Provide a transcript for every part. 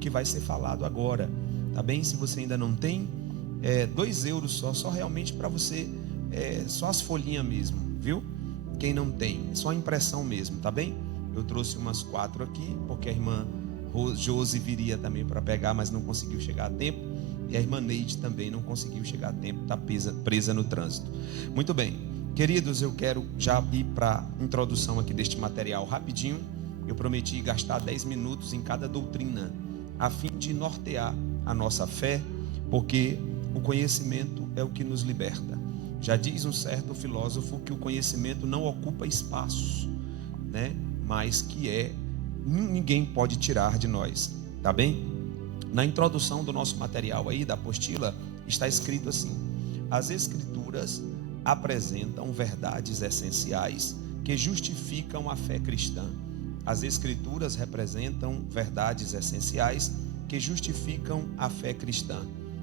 que vai ser falado agora, tá bem? Se você ainda não tem, 2 euros só realmente para você, só as folhinhas mesmo, viu? Quem não tem, só a impressão mesmo, tá bem? Eu trouxe umas 4 aqui, porque a irmã Josi viria também para pegar, mas não conseguiu chegar a tempo. E a irmã Neide também não conseguiu chegar a tempo, está presa no trânsito. Muito bem, queridos, eu quero já ir para a introdução aqui deste material rapidinho. Eu prometi gastar 10 minutos em cada doutrina, a fim de nortear a nossa fé, porque o conhecimento é o que nos liberta. Já diz um certo filósofo que o conhecimento não ocupa espaços, né? Mas que ninguém pode tirar de nós, tá bem? Na introdução do nosso material aí, da apostila, está escrito assim: as escrituras apresentam verdades essenciais que justificam a fé cristã. As escrituras representam verdades essenciais que justificam a fé cristã.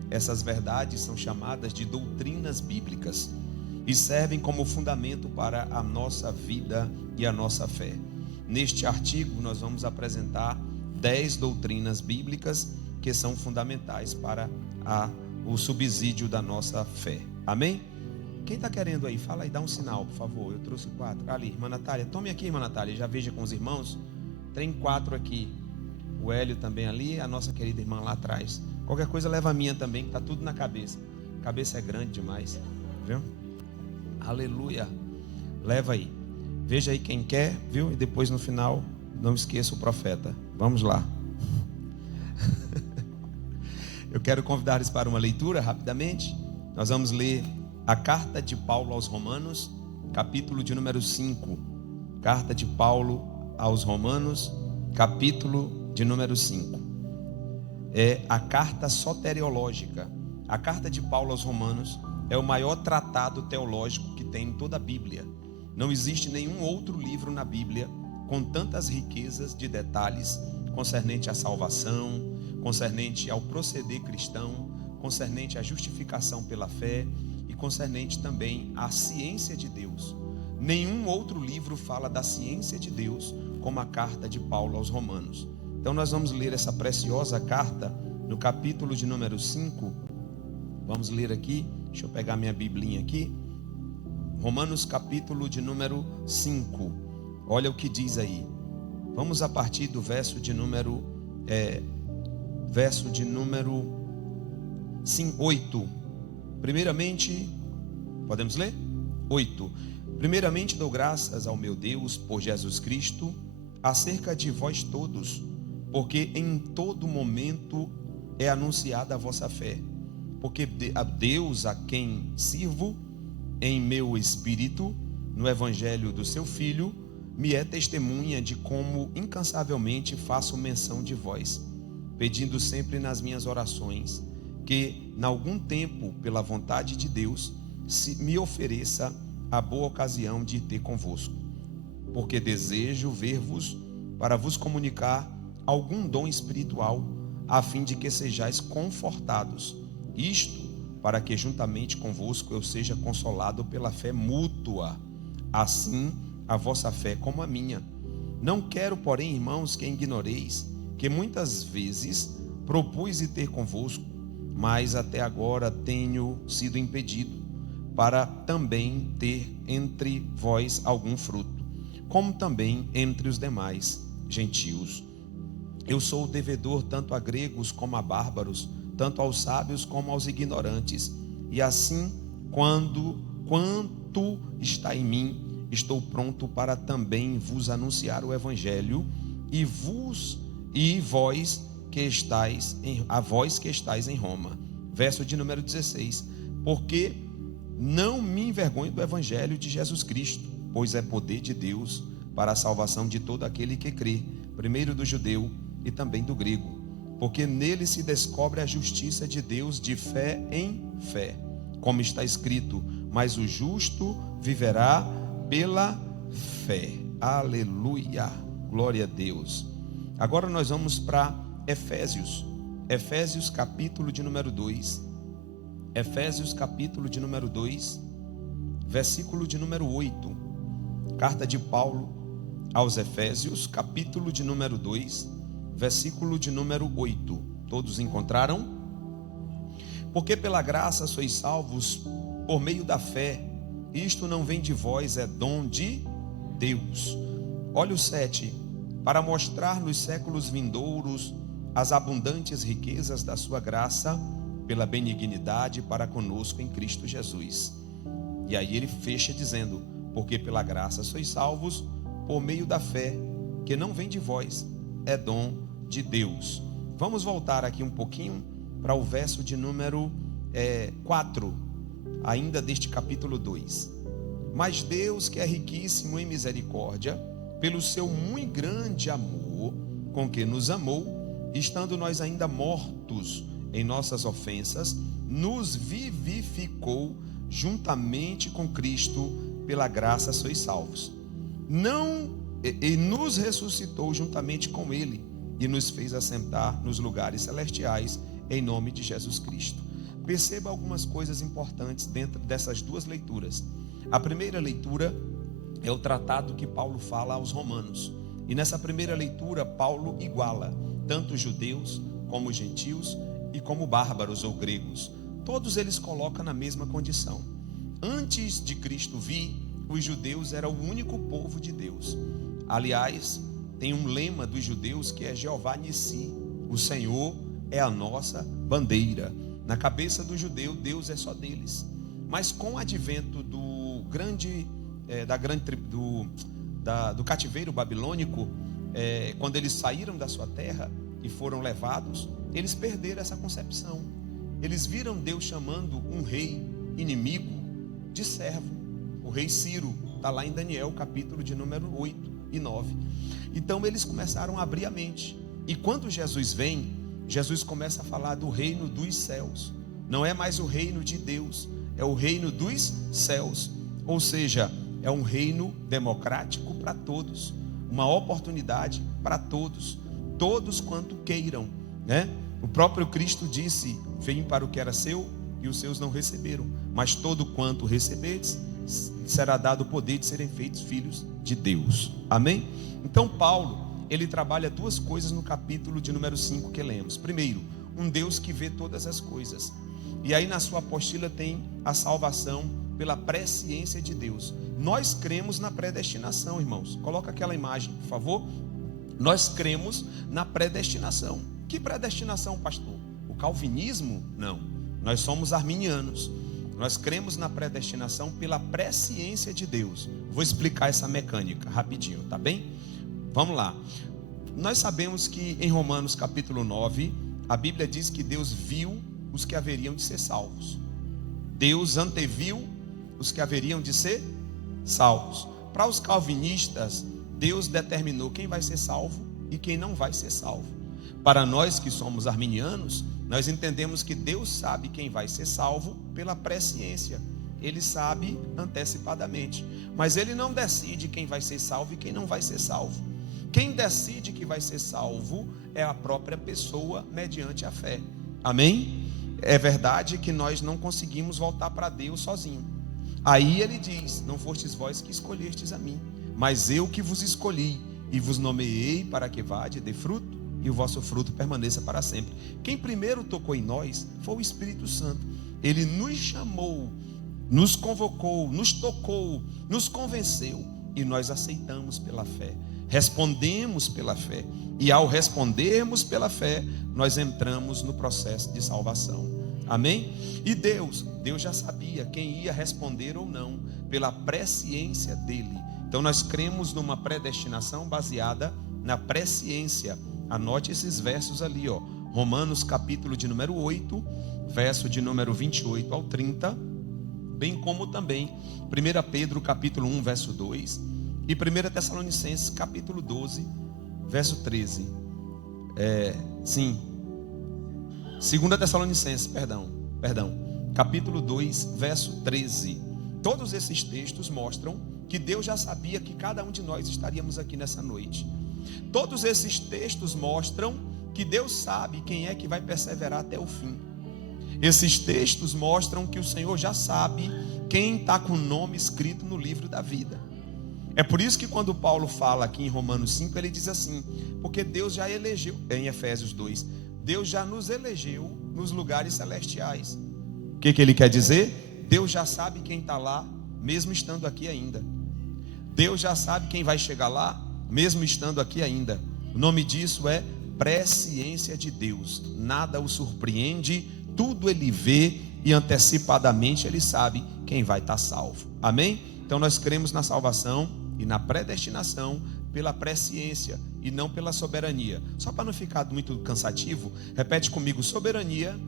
Essas verdades são chamadas de doutrinas bíblicas e servem como fundamento para a nossa vida e a nossa fé. Neste artigo nós vamos apresentar 10 doutrinas bíblicas que são fundamentais para o subsídio da nossa fé. Amém? Quem está querendo aí? Fala aí, dá um sinal, por favor. Eu trouxe 4. Ali, irmã Natália, tome aqui, irmã Natália, já veja com os irmãos. Tem 4 aqui. O Hélio também ali, a nossa querida irmã lá atrás. Qualquer coisa leva a minha também, que está tudo na cabeça. A cabeça é grande demais, viu? Aleluia. Leva aí. Veja aí quem quer, viu? E depois no final, não esqueça o profeta. Vamos lá. Eu quero convidar-los para uma leitura rapidamente. Nós vamos ler a carta de Paulo aos Romanos, capítulo de número 5. Carta de Paulo aos Romanos, capítulo de número 5. É a carta soteriológica. A carta de Paulo aos Romanos é o maior tratado teológico que tem em toda a Bíblia. Não existe nenhum outro livro na Bíblia com tantas riquezas de detalhes concernente à salvação, concernente ao proceder cristão, concernente à justificação pela fé e concernente também à ciência de Deus. Nenhum outro livro fala da ciência de Deus como a carta de Paulo aos Romanos. Então nós vamos ler essa preciosa carta no capítulo de número 5. Vamos ler aqui, deixa eu pegar minha biblinha aqui. Romanos capítulo de número 5. Olha o que diz aí. Vamos a partir do verso de número 8. Primeiramente, podemos ler? 8. Primeiramente dou graças ao meu Deus por Jesus Cristo, acerca de vós todos, porque em todo momento é anunciada a vossa fé, porque a Deus a quem sirvo em meu espírito, no evangelho do seu Filho, me é testemunha de como incansavelmente faço menção de vós, pedindo sempre nas minhas orações, que, em algum tempo, pela vontade de Deus, me ofereça a boa ocasião de ir ter convosco, porque desejo ver-vos para vos comunicar algum dom espiritual, a fim de que sejais confortados, isto para que juntamente convosco eu seja consolado pela fé mútua, assim a vossa fé como a minha. Não quero, porém, irmãos, que ignoreis que muitas vezes propus ir ter convosco, mas até agora tenho sido impedido, para também ter entre vós algum fruto, como também entre os demais gentios. Eu sou devedor tanto a gregos como a bárbaros, tanto aos sábios como aos ignorantes, e assim, quanto está em mim, estou pronto para também vos anunciar o evangelho, e vós que estáis em Roma. Verso de número 16. Porque não me envergonho do evangelho de Jesus Cristo, pois é poder de Deus para a salvação de todo aquele que crê, primeiro do judeu e também do grego, porque nele se descobre a justiça de Deus de fé em fé, como está escrito: mas o justo viverá pela fé. Aleluia, glória a Deus. Agora nós vamos para Efésios capítulo de número 2. Efésios capítulo de número 2, versículo de número 8. Carta de Paulo aos Efésios, capítulo de número 2, versículo de número 8. Todos encontraram? Porque pela graça sois salvos por meio da fé. Isto não vem de vós, é dom de Deus. Olha o 7. Para mostrar nos séculos vindouros as abundantes riquezas da sua graça, pela benignidade para conosco em Cristo Jesus. E aí ele fecha dizendo: porque pela graça sois salvos por meio da fé, que não vem de vós, é dom de Deus. Vamos voltar aqui um pouquinho para o verso de número 4, ainda deste capítulo 2. Mas Deus, que é riquíssimo em misericórdia, pelo seu muito grande amor com que nos amou, estando nós ainda mortos em nossas ofensas, nos vivificou juntamente com Cristo, pela graça sois salvos. E nos ressuscitou juntamente com Ele, e nos fez assentar nos lugares celestiais, em nome de Jesus Cristo. Perceba algumas coisas importantes dentro dessas duas leituras. A primeira leitura é o tratado que Paulo fala aos romanos. E nessa primeira leitura, Paulo iguala tanto judeus como gentios e como bárbaros ou gregos. Todos eles colocam na mesma condição. Antes de Cristo vir, os judeus eram o único povo de Deus. Aliás, tem um lema dos judeus que é Jeová Nissi, o Senhor é a nossa bandeira. Na cabeça do judeu, Deus é só deles. Mas com o advento do cativeiro babilônico, quando eles saíram da sua terra e foram levados, eles perderam essa concepção. Eles viram Deus chamando um rei inimigo de servo. O rei Ciro está lá em Daniel, capítulo de número 8 e 9. Então eles começaram a abrir a mente. E quando Jesus vem, Jesus começa a falar do reino dos céus. Não é mais o reino de Deus, é o reino dos céus. Ou seja, é um reino democrático para todos, uma oportunidade para todos, todos quanto queiram, né? O próprio Cristo disse: vem para o que era seu e os seus não receberam, mas todo quanto receberes, será dado o poder de serem feitos filhos de Deus. Amém? Então Paulo, ele trabalha duas coisas no capítulo de número 5 que lemos. Primeiro, um Deus que vê todas as coisas. E aí na sua apostila tem a salvação pela presciência de Deus. Nós cremos na predestinação, irmãos. Coloca aquela imagem, por favor. Nós cremos na predestinação. Que predestinação, pastor? O calvinismo? Não. Nós somos arminianos. Nós cremos na predestinação pela presciência de Deus. Vou explicar essa mecânica rapidinho, tá bem? Vamos lá. Nós sabemos que em Romanos capítulo 9, a Bíblia diz que Deus viu os que haveriam de ser salvos. Deus anteviu os que haveriam de ser salvos. Para os calvinistas, Deus determinou quem vai ser salvo e quem não vai ser salvo. Para nós que somos arminianos, nós entendemos que Deus sabe quem vai ser salvo pela presciência. Ele sabe antecipadamente. Mas Ele não decide quem vai ser salvo e quem não vai ser salvo. Quem decide que vai ser salvo é a própria pessoa mediante a fé. Amém? É verdade que nós não conseguimos voltar para Deus sozinho. Aí Ele diz: não fostes vós que escolhestes a mim, mas eu que vos escolhi e vos nomeei para que vade, dê fruto, e o vosso fruto permaneça para sempre. Quem primeiro tocou em nós foi o Espírito Santo. Ele nos chamou, nos convocou, nos tocou, nos convenceu, e nós aceitamos pela fé, respondemos pela fé, e ao respondermos pela fé, nós entramos no processo de salvação. Amém? E Deus já sabia quem ia responder ou não, pela presciência dele. Então nós cremos numa predestinação baseada na presciência. Anote esses versos ali, ó. Romanos capítulo de número 8, verso de número 28 ao 30, bem como também 1 Pedro capítulo 1, verso 2, e 1 Tessalonicenses capítulo 12, verso 13. 2 Tessalonicenses, perdão, capítulo 2, verso 13. Todos esses textos mostram que Deus já sabia que cada um de nós estaríamos aqui nessa noite. Todos esses textos mostram que Deus sabe quem é que vai perseverar até o fim. Esses textos mostram que o Senhor já sabe quem está com o nome escrito no livro da vida. É por isso que quando Paulo fala aqui em Romanos 5, ele diz assim: porque Deus já elegeu, em Efésios 2, Deus já nos elegeu nos lugares celestiais. O que ele quer dizer? Deus já sabe quem está lá, mesmo estando aqui ainda. Deus já sabe quem vai chegar lá, mesmo estando aqui ainda. O nome disso é presciência de Deus. Nada o surpreende, tudo ele vê e antecipadamente ele sabe quem vai estar salvo. Amém? Então nós cremos na salvação e na predestinação pela presciência e não pela soberania. Só para não ficar muito cansativo, repete comigo: soberania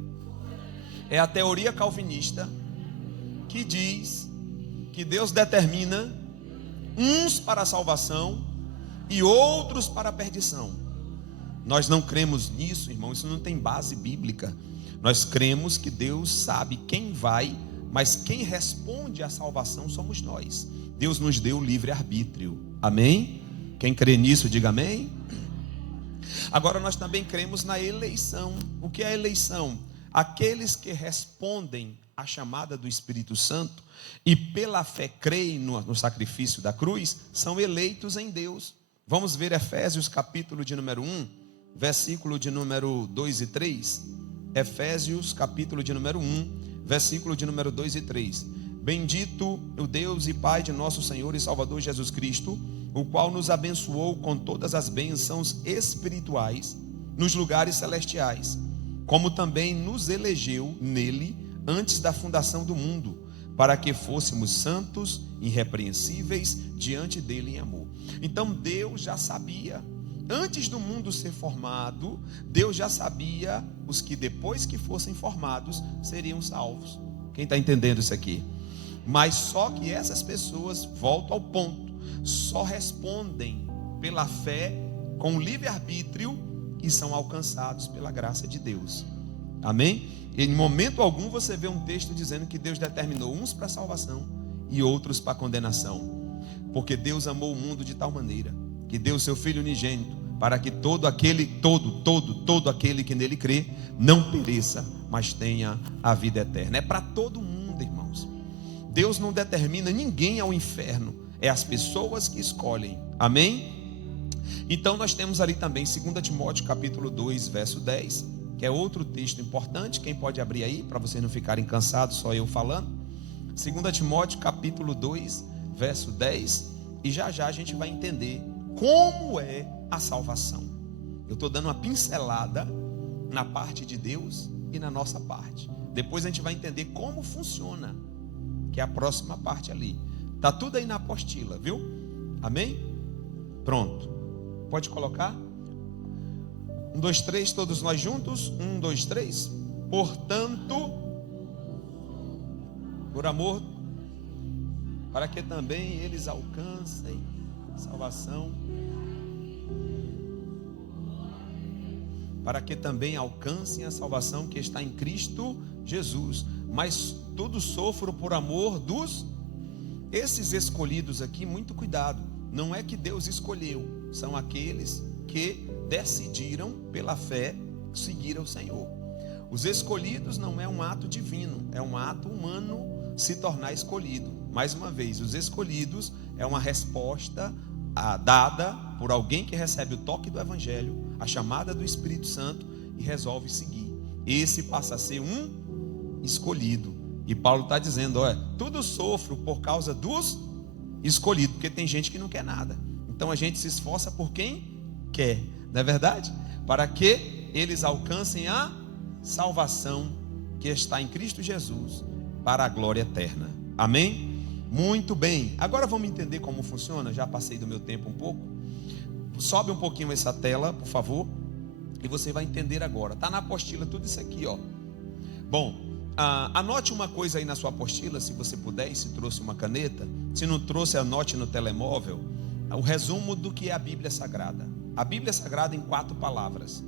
é a teoria calvinista que diz que Deus determina uns para a salvação e outros para a perdição. Nós não cremos nisso, irmão, isso não tem base bíblica. Nós cremos que Deus sabe quem vai, mas quem responde à salvação somos nós. Deus nos deu livre-arbítrio, amém? Quem crê nisso, diga amém. Agora nós também cremos na eleição. O que é a eleição? Aqueles que respondem à chamada do Espírito Santo e pela fé creem no sacrifício da cruz, são eleitos em Deus. Vamos ver Efésios capítulo de número 1, versículo de número 2 e 3. Efésios capítulo de número 1, versículo de número 2 e 3. Bendito o Deus e Pai de nosso Senhor e Salvador Jesus Cristo, o qual nos abençoou com todas as bênçãos espirituais nos lugares celestiais, como também nos elegeu nele antes da fundação do mundo, para que fôssemos santos, irrepreensíveis diante dele em amor. Então Deus já sabia, antes do mundo ser formado, Deus já sabia os que depois que fossem formados seriam salvos. Quem está entendendo isso aqui? Mas só que essas pessoas, volto ao ponto, só respondem pela fé com o livre-arbítrio e são alcançados pela graça de Deus. Amém? Em momento algum você vê um texto dizendo que Deus determinou uns para a salvação e outros para a condenação. Porque Deus amou o mundo de tal maneira que deu o seu Filho unigênito para que todo aquele que nele crê não pereça, mas tenha a vida eterna. É para todo mundo, irmãos. Deus não determina ninguém ao inferno, é as pessoas que escolhem. Amém? Então nós temos ali também 2 Timóteo capítulo 2, verso 10, que é outro texto importante. Quem pode abrir aí, para vocês não ficarem cansados, só eu falando. 2 Timóteo capítulo 2, verso 10, e já já a gente vai entender como é a salvação. Eu estou dando uma pincelada na parte de Deus e na nossa parte. Depois a gente vai entender como funciona, que é a próxima parte ali. Está tudo aí na apostila, viu? Amém? Pronto. Pode colocar? 1, 2, 3, todos nós juntos. 1, 2, 3. Portanto, por amor, para que também eles alcancem salvação, para que também alcancem a salvação que está em Cristo Jesus. Mas tudo sofro por amor dos... Esses escolhidos aqui, muito cuidado, não é que Deus escolheu, são aqueles que decidiram pela fé seguir ao Senhor. Os escolhidos não é um ato divino, é um ato humano se tornar escolhido. Mais uma vez, os escolhidos é uma resposta dada por alguém que recebe o toque do Evangelho, a chamada do Espírito Santo e resolve seguir. Esse passa a ser um escolhido. E Paulo está dizendo, olha, tudo sofro por causa dos escolhidos, porque tem gente que não quer nada. Então a gente se esforça por quem quer, não é verdade? Para que eles alcancem a salvação que está em Cristo Jesus, para a glória eterna. Amém? Muito bem. Agora vamos entender como funciona. Já passei do meu tempo um pouco. Sobe um pouquinho essa tela, por favor, e você vai entender agora. Está na apostila tudo isso aqui, ó. Bom, anote uma coisa aí na sua apostila, se você puder, e se trouxe uma caneta. Se não trouxe, anote no telemóvel o resumo do que é a Bíblia Sagrada. A Bíblia Sagrada em 4 palavras.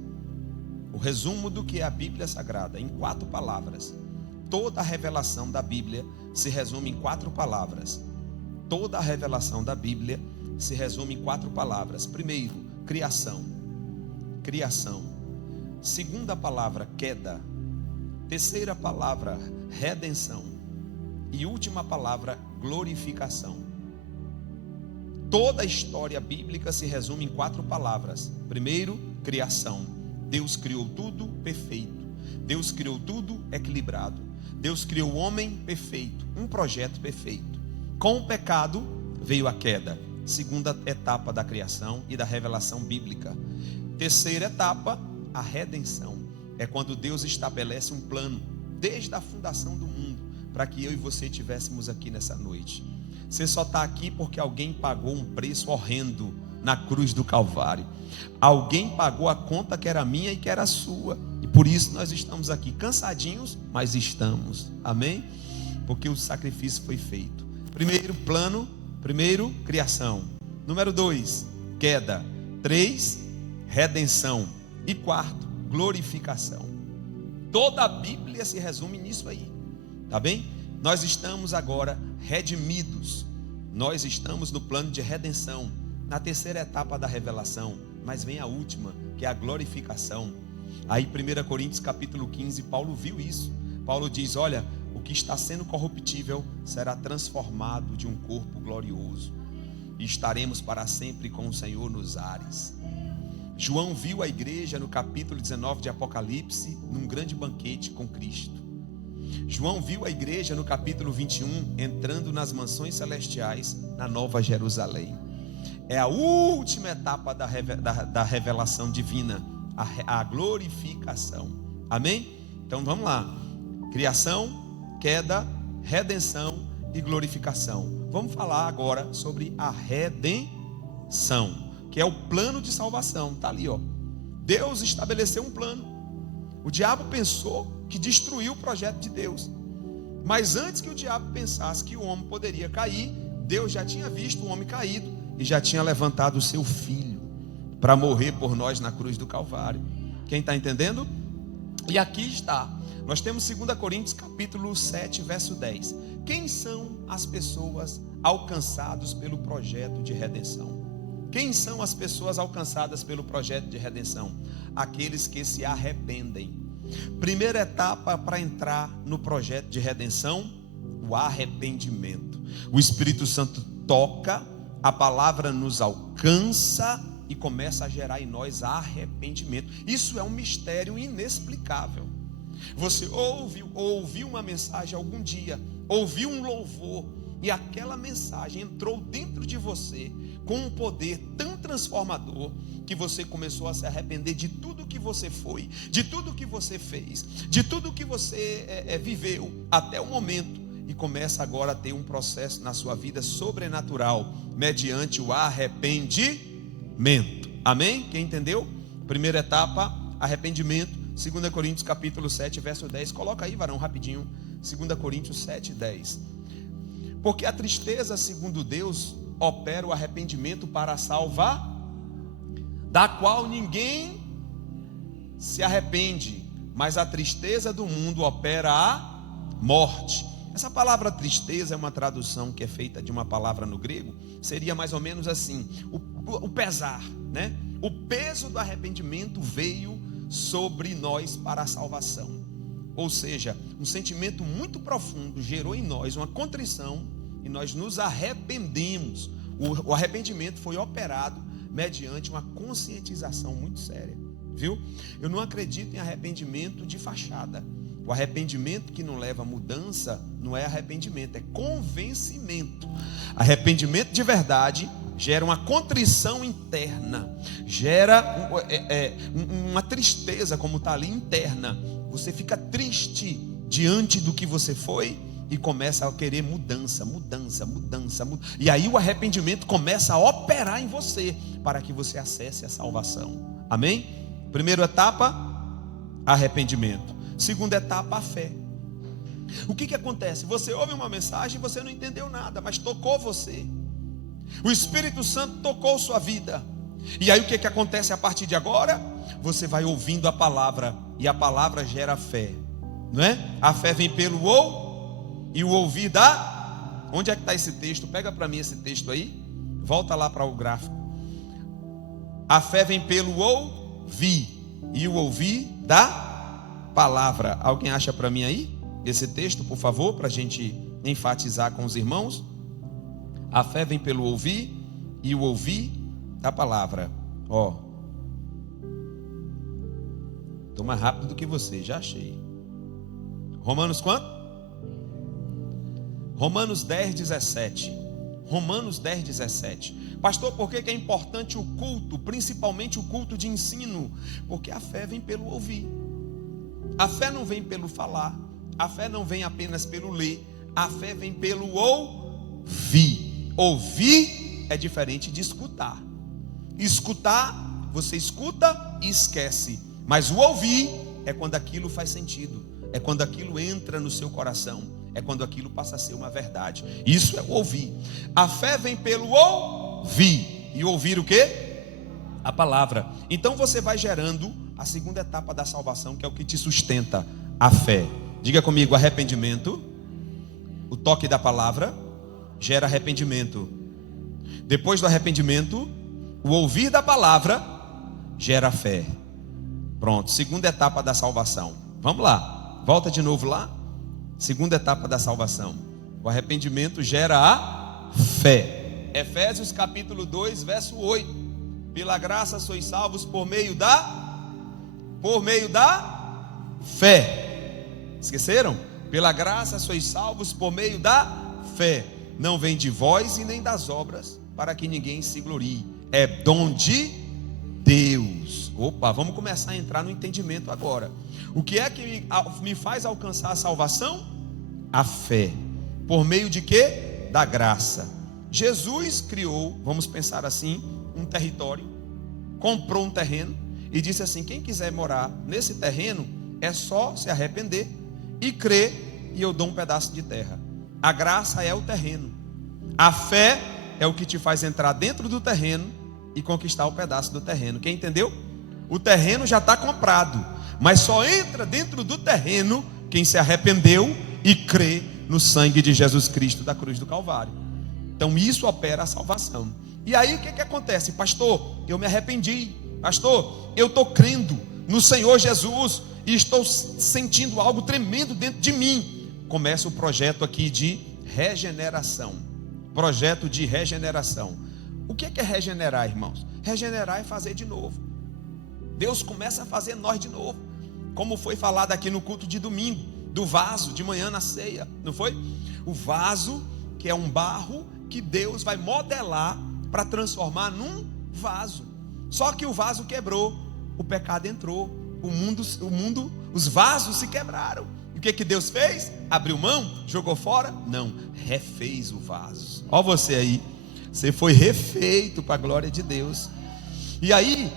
O resumo do que é a Bíblia Sagrada em 4 palavras. Toda a revelação da Bíblia se resume em 4 palavras. Toda a revelação da Bíblia se resume em 4 palavras. Primeiro, criação. Criação. Segunda palavra, queda. Terceira palavra, redenção. E última palavra, glorificação. Toda a história bíblica se resume em 4 palavras. Primeiro, criação. Deus criou tudo perfeito. Deus criou tudo equilibrado. Deus criou o homem perfeito, um projeto perfeito. Com o pecado veio a queda. Segunda etapa da criação e da revelação bíblica. Terceira etapa, a redenção. É quando Deus estabelece um plano, desde a fundação do mundo, para que eu e você estivéssemos aqui nessa noite. Você só está aqui porque alguém pagou um preço horrendo na cruz do Calvário. Alguém pagou a conta que era minha e que era sua. E por isso nós estamos aqui cansadinhos, mas estamos. Amém? Porque o sacrifício foi feito. Primeiro plano, primeiro criação. Número 2, queda. 3, redenção. E 4, glorificação. Toda a Bíblia se resume nisso aí. Tá bem? Nós estamos agora redimidos. Nós estamos no plano de redenção, na terceira etapa da revelação. Mas vem a última, que é a glorificação. Aí 1 Coríntios capítulo 15, Paulo viu isso. Paulo diz, olha, o que está sendo corruptível será transformado de um corpo glorioso. E estaremos para sempre com o Senhor nos ares. João viu a igreja no capítulo 19 de Apocalipse, num grande banquete com Cristo. João viu a igreja no capítulo 21, entrando nas mansões celestiais, na Nova Jerusalém. É a última etapa da revelação divina, a glorificação. Amém? Então vamos lá. Criação, queda, redenção e glorificação. Vamos falar agora sobre a redenção, que é o plano de salvação. Está ali, ó. Deus estabeleceu um plano. O diabo pensou que destruiu o projeto de Deus. Mas antes que o diabo pensasse que o homem poderia cair, Deus já tinha visto o homem caído e já tinha levantado o seu filho para morrer por nós na cruz do Calvário. Quem está entendendo? E aqui está. Nós temos 2 Coríntios capítulo 7, verso 10. Quem são as pessoas alcançadas pelo projeto de redenção? Quem são as pessoas alcançadas pelo projeto de redenção? Aqueles que se arrependem. Primeira etapa para entrar no projeto de redenção, o arrependimento. O Espírito Santo toca, a palavra nos alcança e começa a gerar em nós arrependimento. Isso é um mistério inexplicável. Você ouviu uma mensagem algum dia, ouviu um louvor, e aquela mensagem entrou dentro de você com um poder tão transformador que você começou a se arrepender de tudo que você foi, de tudo que você fez, de tudo que você viveu até o momento, e começa agora a ter um processo na sua vida sobrenatural mediante o arrependimento. Amém? Quem entendeu? Primeira etapa, arrependimento. 2 Coríntios capítulo 7, verso 10. Coloca aí, varão, rapidinho. 2 Coríntios 7, 10. Porque a tristeza, segundo Deus, opera o arrependimento para salvar, da qual ninguém se arrepende, mas a tristeza do mundo opera a morte. Essa palavra tristeza é uma tradução que é feita de uma palavra no grego, seria mais ou menos assim, o pesar, né? O peso do arrependimento veio sobre nós para a salvação. Ou seja, um sentimento muito profundo gerou em nós uma contrição e nós nos arrependemos. O arrependimento foi operado mediante uma conscientização muito séria, viu? Eu não acredito em arrependimento de fachada. O arrependimento que não leva a mudança não é arrependimento, é convencimento. Arrependimento de verdade gera uma contrição interna, gera uma tristeza, como está ali, interna. Você fica triste diante do que você foi e começa a querer mudança. E aí o arrependimento começa a operar em você para que você acesse a salvação. Amém? Primeira etapa, arrependimento. Segunda etapa, a fé. O que acontece? Você ouve uma mensagem e você não entendeu nada, mas tocou você. O Espírito Santo tocou sua vida. E aí o que acontece a partir de agora? Você vai ouvindo a palavra, e a palavra gera fé, não é? A fé vem pelo e o ouvir da... Onde é que está esse texto? Pega para mim esse texto aí. Volta lá para o gráfico. A fé vem pelo ouvir, e o ouvir da palavra. Alguém acha para mim aí esse texto, por favor, para a gente enfatizar com os irmãos? A fé vem pelo ouvir e o ouvir da palavra. Ó, estou mais rápido do que você, já achei. Romanos quanto? Romanos 10, 17. Romanos 10, 17. Pastor, por que é importante o culto, principalmente o culto de ensino? Porque a fé vem pelo ouvir. A fé não vem pelo falar. A fé não vem apenas pelo ler. A fé vem pelo ouvir. Ouvir é diferente de escutar. Escutar, você escuta e esquece. Mas o ouvir é quando aquilo faz sentido. É quando aquilo entra no seu coração. É quando aquilo passa a ser uma verdade. Isso é o ouvir. A fé vem pelo ouvir. E ouvir o quê? A palavra. Então você vai gerando a segunda etapa da salvação, que é o que te sustenta, a fé. Diga comigo, arrependimento. O toque da palavra gera arrependimento. Depois do arrependimento, o ouvir da palavra gera fé. Pronto, segunda etapa da salvação. Vamos lá, volta de novo lá. Segunda etapa da salvação. O arrependimento gera a fé. Efésios capítulo 2, verso 8. Pela graça sois salvos por meio da fé. Esqueceram? Pela graça sois salvos por meio da fé. Não vem de vós e nem das obras, para que ninguém se glorie. É dom de Deus. Opa, vamos começar a entrar no entendimento agora. O que é que me faz alcançar a salvação? A fé. Por meio de quê? Da graça. Jesus criou, vamos pensar assim, um território, comprou um terreno e disse assim: quem quiser morar nesse terreno é só se arrepender e crer, e eu dou um pedaço de terra. A graça é o terreno. A fé é o que te faz entrar dentro do terreno e conquistar o pedaço do terreno. Quem entendeu? O terreno já está comprado, mas só entra dentro do terreno quem se arrependeu e crê no sangue de Jesus Cristo da cruz do Calvário. Então isso opera a salvação. E aí o que acontece? Pastor, eu me arrependi. Pastor, eu estou crendo no Senhor Jesus e estou sentindo algo tremendo dentro de mim. Começa o projeto aqui de regeneração. Projeto de regeneração. O que é regenerar, irmãos? Regenerar é fazer de novo. Deus começa a fazer nós de novo. Como foi falado aqui no culto de domingo, do vaso de manhã na ceia, não foi? O vaso, que é um barro que Deus vai modelar para transformar num vaso. Só que o vaso quebrou, o pecado entrou, os vasos se quebraram. E o que Deus fez? Abriu mão? Jogou fora? Não, refez o vaso. Ó você aí, você foi refeito para a glória de Deus. E aí,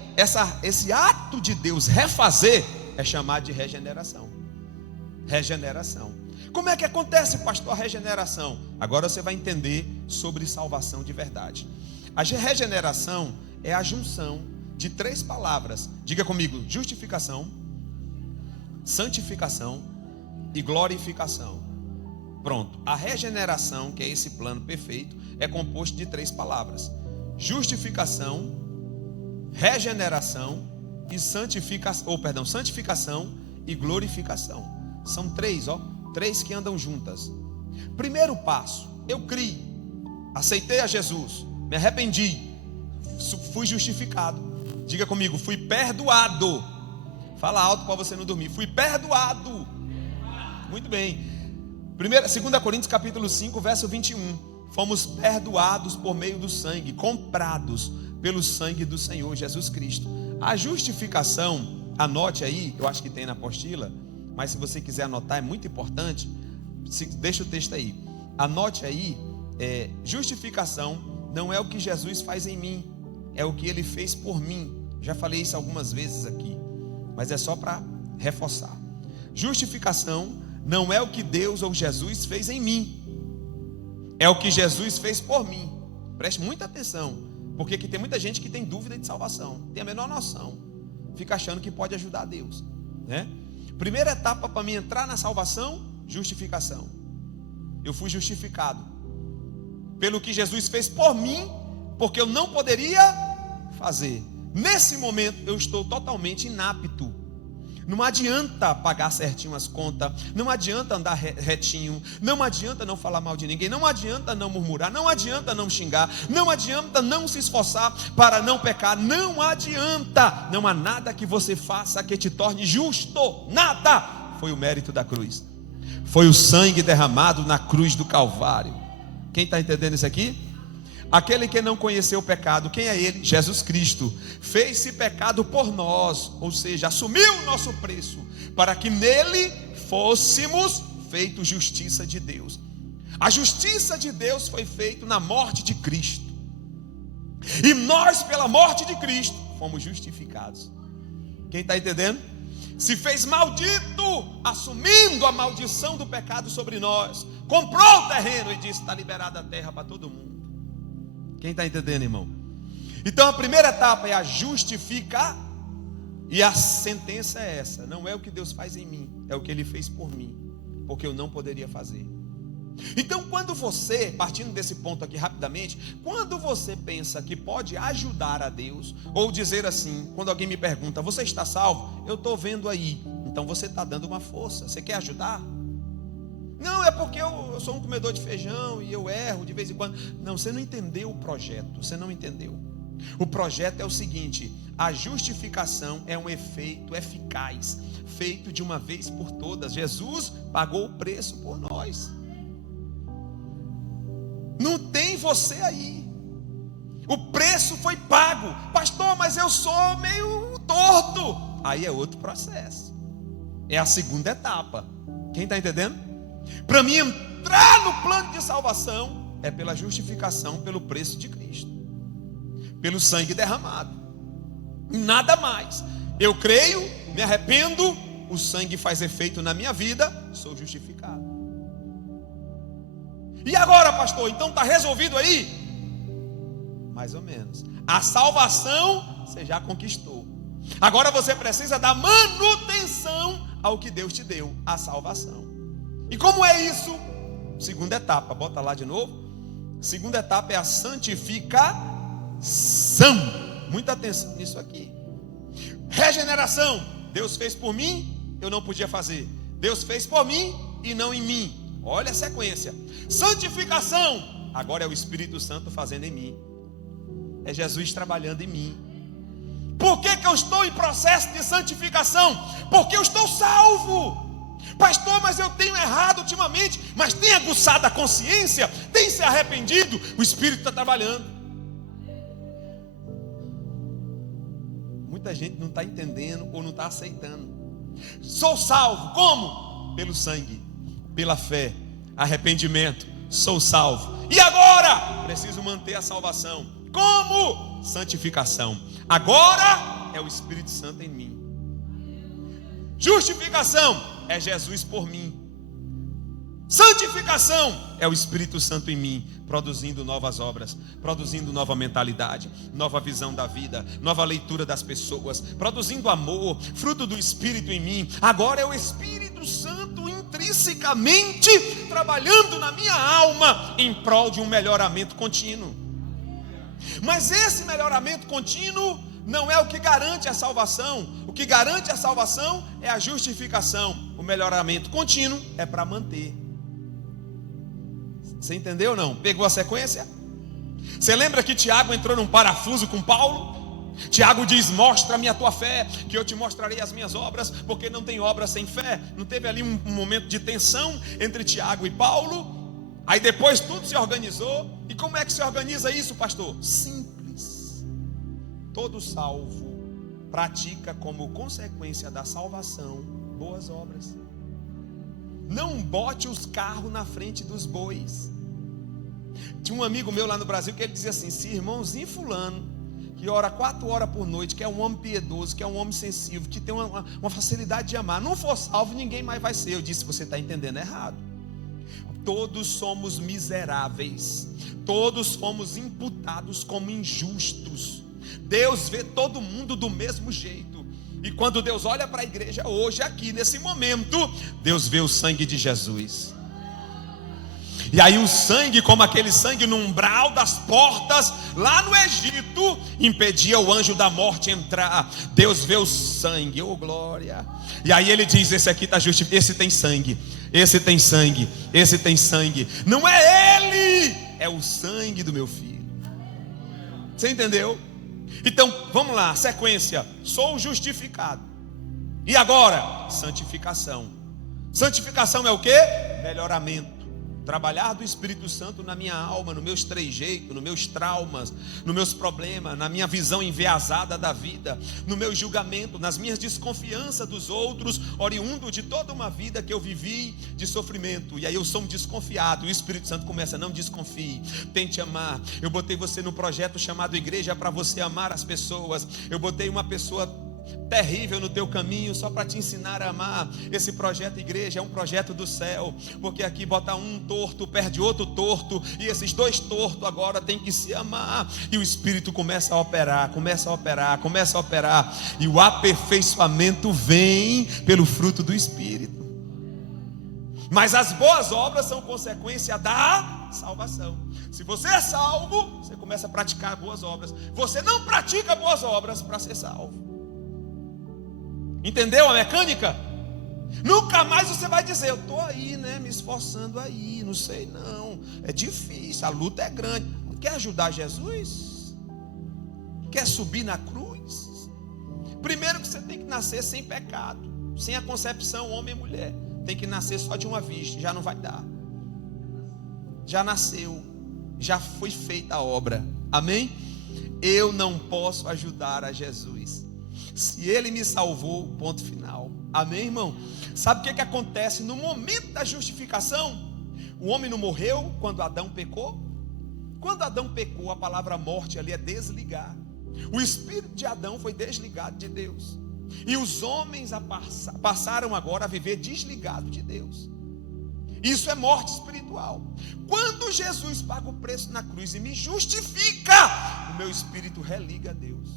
esse ato de Deus refazer é chamado de regeneração. Regeneração. Como é que acontece, pastor, a regeneração? Agora você vai entender sobre salvação de verdade. A regeneração é a junção de 3 palavras. Diga comigo: justificação, santificação e glorificação. Pronto. A regeneração, que é esse plano perfeito, é composto de 3 palavras: justificação, regeneração e santificação e glorificação. São 3, 3 que andam juntas. Primeiro passo: eu criei, aceitei a Jesus, me arrependi, fui justificado. Diga comigo: fui perdoado. Fala alto para você não dormir. Fui perdoado. Muito bem. 2 Coríntios capítulo 5, verso 21. Fomos perdoados por meio do sangue, comprados pelo sangue do Senhor Jesus Cristo. A justificação, anote aí, eu acho que tem na apostila, mas se você quiser anotar é muito importante. Deixa o texto aí. Anote aí, justificação não é o que Jesus faz em mim, é o que Ele fez por mim. Já falei isso algumas vezes aqui, mas é só para reforçar. Justificação não é o que Deus ou Jesus fez em mim, é o que Jesus fez por mim. Preste muita atenção, porque aqui tem muita gente que tem dúvida de salvação, tem a menor noção, fica achando que pode ajudar Deus, né? Primeira etapa para mim entrar na salvação: justificação. Eu fui justificado pelo que Jesus fez por mim, porque eu não poderia fazer. Nesse momento eu estou totalmente inapto. Não adianta pagar certinho as contas, não adianta andar retinho, não adianta não falar mal de ninguém, não adianta não murmurar, não adianta não xingar, não adianta não se esforçar para não pecar, não adianta. Não há nada que você faça que te torne justo, nada. Foi o mérito da cruz, foi o sangue derramado na cruz do Calvário. Quem está entendendo isso aqui? Aquele que não conheceu o pecado, quem é ele? Jesus Cristo. Fez-se pecado por nós, ou seja, assumiu o nosso preço, para que nele fôssemos feitos justiça de Deus. A justiça de Deus foi feita na morte de Cristo, e nós, pela morte de Cristo, fomos justificados. Quem está entendendo? Se fez maldito, assumindo a maldição do pecado sobre nós, comprou o terreno e disse: está liberada a terra para todo mundo. Quem está entendendo, irmão? Então a primeira etapa é a justificar, e a sentença é essa: não é o que Deus faz em mim, é o que Ele fez por mim, porque eu não poderia fazer. Então, quando você, partindo desse ponto aqui rapidamente, quando você pensa que pode ajudar a Deus, ou dizer assim, quando alguém me pergunta: você está salvo? Eu estou vendo aí. Então você está dando uma força. Você quer ajudar? Não, é porque eu sou um comedor de feijão e eu erro de vez em quando. Não, você não entendeu o projeto, você não entendeu. O projeto é o seguinte: a justificação é um efeito eficaz, feito de uma vez por todas. Jesus pagou o preço por nós. Não tem você aí. O preço foi pago. Pastor, mas eu sou meio torto. Aí é outro processo. É a segunda etapa. Quem está entendendo? Para mim entrar no plano de salvação é pela justificação, pelo preço de Cristo, pelo sangue derramado, nada mais. Eu creio, me arrependo, o sangue faz efeito na minha vida, sou justificado. E agora, pastor, então está resolvido aí? Mais ou menos. A salvação você já conquistou. Agora você precisa dar manutenção ao que Deus te deu, a salvação. E como é isso? Segunda etapa, bota lá de novo. Segunda etapa é a santificação. Muita atenção nisso aqui. Regeneração. Deus fez por mim, eu não podia fazer. Deus fez por mim e não em mim. Olha a sequência. Santificação. Agora é o Espírito Santo fazendo em mim. É Jesus trabalhando em mim. Por que eu estou em processo de santificação? Porque eu estou salvo. Pastor, mas eu tenho errado ultimamente. Mas tem aguçado a consciência, tem se arrependido, o Espírito está trabalhando. Muita gente não está entendendo ou não está aceitando. Sou salvo, como? Pelo sangue, pela fé, arrependimento, sou salvo. E agora? Preciso manter a salvação. Como? Santificação. Agora é o Espírito Santo em mim. Justificação é Jesus por mim. Santificação é o Espírito Santo em mim, produzindo novas obras, produzindo nova mentalidade, nova visão da vida, nova leitura das pessoas, produzindo amor, fruto do Espírito em mim. Agora é o Espírito Santo intrinsecamente trabalhando na minha alma em prol de um melhoramento contínuo. Mas esse melhoramento contínuo não é o que garante a salvação. O que garante a salvação é a justificação. O melhoramento contínuo é para manter. Você entendeu ou não? Pegou a sequência? Você lembra que Tiago entrou num parafuso com Paulo? Tiago diz: mostra-me a tua fé, que eu te mostrarei as minhas obras, porque não tem obra sem fé. Não teve ali um momento de tensão entre Tiago e Paulo? Aí depois tudo se organizou. E como é que se organiza isso, pastor? Simples. Todo salvo pratica como consequência da salvação boas obras. Não bote os carros na frente dos bois. Tinha um amigo meu lá no Brasil que ele dizia assim: se irmãozinho fulano, que ora 4 horas por noite, que é um homem piedoso, que é um homem sensível, que tem uma facilidade de amar, não for salvo, ninguém mais vai ser. Eu disse: você está entendendo errado. Todos somos miseráveis, todos fomos imputados como injustos. Deus vê todo mundo do mesmo jeito. E quando Deus olha para a igreja hoje, aqui nesse momento, Deus vê o sangue de Jesus. E aí o sangue, como aquele sangue no umbral das portas lá no Egito, impedia o anjo da morte entrar. Deus vê o sangue, oh glória. E aí ele diz: esse aqui está justificado, esse tem sangue, esse tem sangue, esse tem sangue. Não é ele, é o sangue do meu filho. Você entendeu? Então vamos lá, sequência: sou justificado. E agora? Santificação. Santificação é o que? Melhoramento. Trabalhar do Espírito Santo na minha alma, nos meus trejeitos, nos meus traumas, nos meus problemas, na minha visão enviesada da vida, no meu julgamento, nas minhas desconfianças dos outros, oriundo de toda uma vida que eu vivi de sofrimento. E aí eu sou um desconfiado, e o Espírito Santo começa: não desconfie, tente amar. Eu botei você no projeto chamado igreja para você amar as pessoas. Eu botei uma pessoa terrível no teu caminho só para te ensinar a amar. Esse projeto igreja é um projeto do céu, porque aqui bota um torto, perde outro torto, e esses dois tortos agora tem que se amar, e o Espírito começa a operar, e o aperfeiçoamento vem pelo fruto do Espírito. Mas as boas obras são consequência da salvação. Se você é salvo, você começa a praticar boas obras. Você não pratica boas obras para ser salvo. Entendeu a mecânica? Nunca mais você vai dizer: eu estou aí, né, me esforçando aí, não sei não, é difícil, a luta é grande. Quer ajudar Jesus? Quer subir na cruz? Primeiro que você tem que nascer sem pecado, sem a concepção homem e mulher. Tem que nascer só de uma virgem, já não vai dar. Já nasceu, já foi feita a obra, amém? Eu não posso ajudar a Jesus. Se ele me salvou, ponto final. Amém, irmão? Sabe o que acontece no momento da justificação? O homem não morreu quando Adão pecou? Quando Adão pecou, a palavra morte ali é desligar. O espírito de Adão foi desligado de Deus, e os homens passaram agora a viver desligados de Deus. Isso é morte espiritual. Quando Jesus paga o preço na cruz e me justifica, o meu espírito religa a Deus.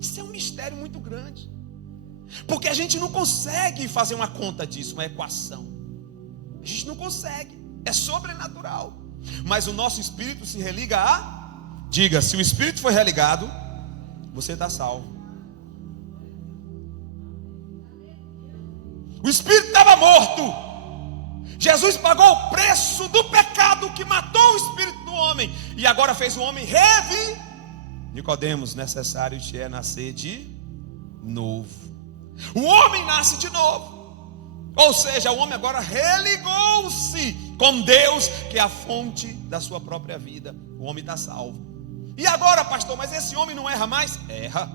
Isso é um mistério muito grande, porque a gente não consegue fazer uma conta disso, uma equação. A gente não consegue, é sobrenatural. Mas o nosso espírito se religa a... Diga, se o espírito foi religado, você está salvo. O espírito estava morto. Jesus pagou o preço do pecado que matou o espírito do homem, e agora fez o homem reviver. Nicodemos, necessário te é nascer de novo. O homem nasce de novo. Ou seja, o homem agora religou-se com Deus, que é a fonte da sua própria vida. O homem está salvo. E agora, pastor, mas esse homem não erra mais? Erra.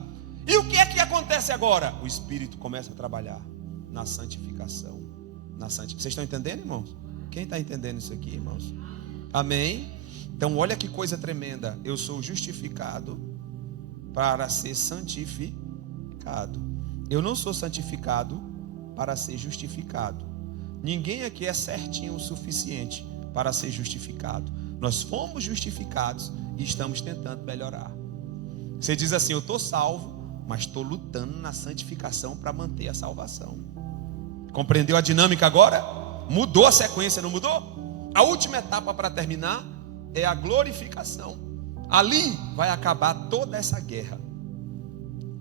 E o que é que acontece agora? O Espírito começa a trabalhar na santificação. Vocês estão entendendo, irmãos? Quem está entendendo isso aqui, irmãos? Amém? Então olha que coisa tremenda. Eu sou justificado para ser santificado. Eu não sou santificado para ser justificado. Ninguém aqui é certinho o suficiente para ser justificado. Nós fomos justificados e estamos tentando melhorar. Você diz assim: eu estou salvo, mas estou lutando na santificação para manter a salvação. Compreendeu a dinâmica agora? Mudou a sequência, não mudou? A última etapa para terminar é a glorificação. Ali vai acabar toda essa guerra,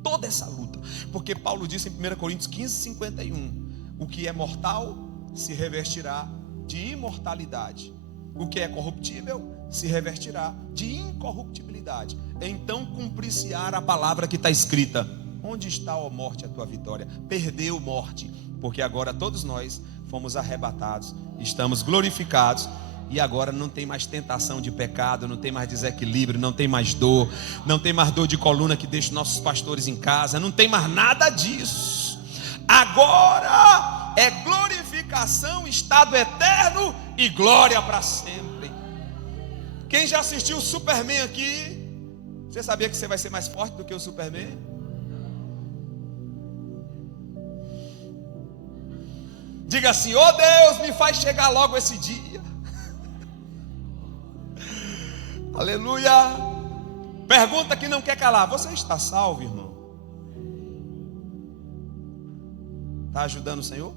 toda essa luta. Porque Paulo disse em 1 Coríntios 15:51: o que é mortal se revestirá de imortalidade, o que é corruptível se revestirá de incorruptibilidade. Então cumprir-se-á a palavra que está escrita: onde está, ó morte, a tua vitória? Perdeu, morte, porque agora todos nós fomos arrebatados, estamos glorificados. E agora não tem mais tentação de pecado, não tem mais desequilíbrio, não tem mais dor, não tem mais dor de coluna que deixa nossos pastores em casa, não tem mais nada disso. Agora é glorificação, estado eterno e glória para sempre. Quem já assistiu o Superman aqui? Você sabia que você vai ser mais forte do que o Superman? Diga assim: oh Deus, me faz chegar logo esse dia. Aleluia. Pergunta que não quer calar: você está salvo, irmão? Está ajudando o Senhor?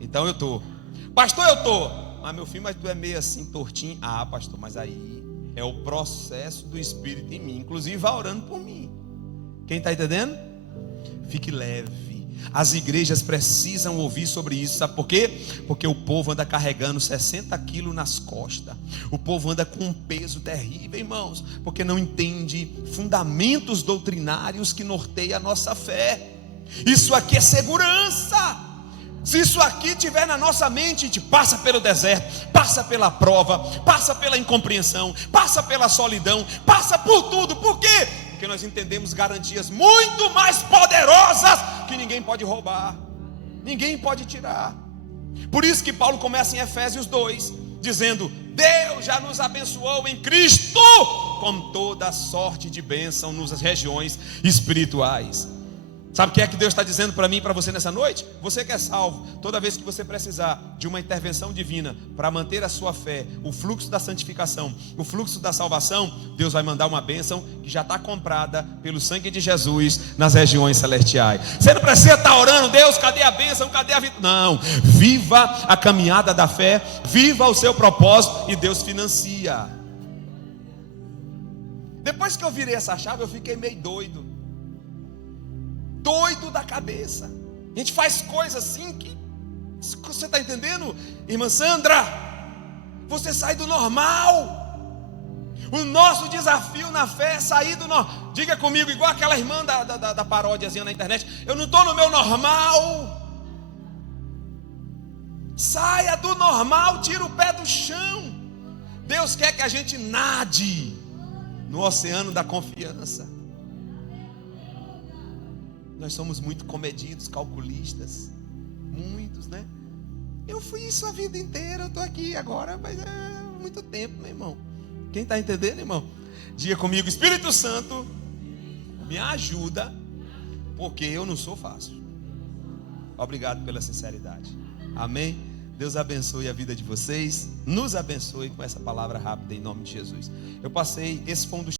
Então eu estou. Pastor, eu tô. Ah, meu filho, mas tu é meio assim, tortinho. Ah, pastor, mas aí é o processo do Espírito em mim. Inclusive, vá orando por mim. Quem está entendendo? Fique leve. As igrejas precisam ouvir sobre isso. Sabe por quê? Porque o povo anda carregando 60 quilos nas costas. O povo anda com um peso terrível, irmãos, porque não entende fundamentos doutrinários que norteiam a nossa fé. Isso aqui é segurança. Se isso aqui estiver na nossa mente, a gente passa pelo deserto, passa pela prova, passa pela incompreensão, passa pela solidão, passa por tudo. Por quê? Porque nós entendemos garantias muito mais poderosas que ninguém pode roubar, ninguém pode tirar. Por isso que Paulo começa em Efésios 2, dizendo: Deus já nos abençoou em Cristo com toda a sorte de bênção nas regiões espirituais. Sabe o que é que Deus está dizendo para mim e para você nessa noite? Você que é salvo, toda vez que você precisar de uma intervenção divina para manter a sua fé, o fluxo da santificação, o fluxo da salvação, Deus vai mandar uma bênção que já está comprada pelo sangue de Jesus nas regiões celestiais. Você não precisa estar orando: Deus, cadê a bênção, cadê a vida? Não, viva a caminhada da fé, viva o seu propósito e Deus financia. Depois que eu virei essa chave, eu fiquei meio doido da cabeça. A gente faz coisas assim que, você está entendendo, irmã Sandra? Você sai do normal. O nosso desafio na fé é sair do normal. Diga comigo, igual aquela irmã da paródiazinha na internet: eu não estou no meu normal. Saia do normal, tira o pé do chão. Deus quer que a gente nade no oceano da confiança. Nós somos muito comedidos, calculistas. Muitos, né? Eu fui isso a vida inteira, eu estou aqui agora, mas é muito tempo, meu irmão. Quem está entendendo, irmão? Diga comigo: Espírito Santo, me ajuda, porque eu não sou fácil. Obrigado pela sinceridade. Amém? Deus abençoe a vida de vocês. Nos abençoe com essa palavra rápida em nome de Jesus. Esse foi um dos